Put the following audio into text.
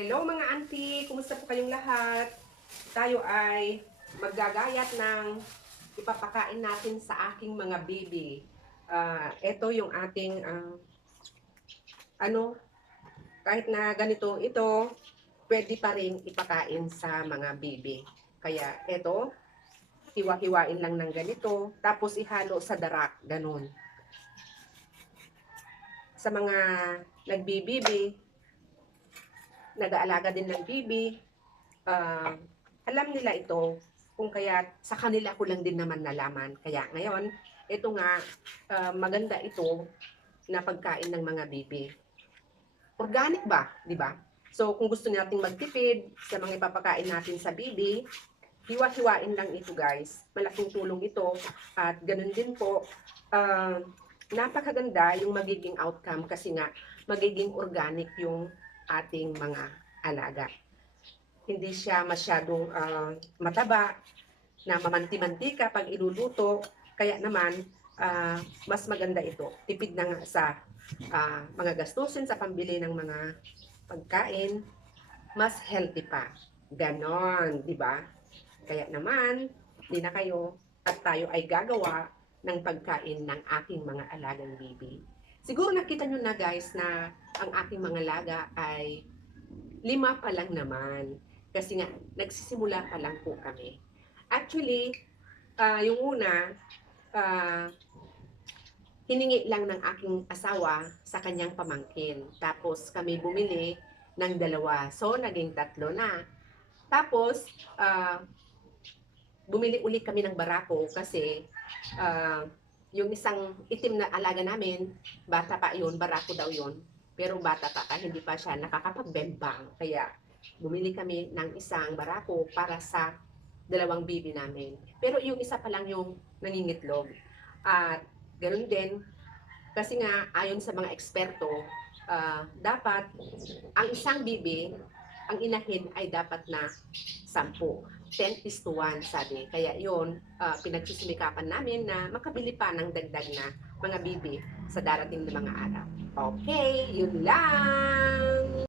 Hello mga auntie! Kumusta po kayong lahat? Tayo ay maggagayat ng ipapakain natin sa aking mga baby. Ito yung ating, kahit na ganito ito, pwede pa rin ipakain sa mga baby. Kaya ito, hiwa-hiwain lang ng ganito, tapos ihalo sa darak, ganun. Sa mga nagbibibi, nag-aalaga din ng bibi, uh, alam nila ito kung kaya sa kanila ko lang din naman nalaman. Kaya ngayon, ito nga, maganda ito na pagkain ng mga bibi. Organic ba, di ba? So, kung gusto nating magtipid sa mga ipapakain natin sa bibi, hiwa-hiwain lang ito guys. Malaking tulong ito. At ganun din po, napakaganda yung magiging outcome kasi nga magiging organic yung ating mga alaga. Hindi siya masyadong mataba, na mamanti-mantika pag iluluto. Kaya naman, mas maganda ito. Tipid na nga sa mga gastusin sa pambili ng mga pagkain, mas healthy pa. Ganon, di ba? Kaya naman, di na kayo at tayo ay gagawa ng pagkain ng aking mga alagang bibi. Siguro nakita nyo na guys na ang aking mga laga ay 5 pa lang naman. Kasi nga, nagsisimula pa lang po kami. Actually, yung una, uh, hiningi lang ng aking asawa sa kanyang pamangkin. Tapos kami bumili ng 2. So, naging 3 na. Tapos, bumili ulit kami ng barako kasi yung isang itim na alaga namin, bata pa yun, barako daw yun. Pero bata pa hindi pa siya nakakapagbembang. Kaya, bumili kami ng isang barako para sa 2 bibi namin. Pero yung isa pa lang yung nangingitlog. At ganoon din, kasi nga ayon sa mga eksperto, dapat ang isang bibi, ang inahin ay dapat na 10. 10:1 sabi. Kaya yun, pinagsisimikapan namin na makabili pa ng dagdag na mga bibi sa darating na mga araw. Okay, yun lang!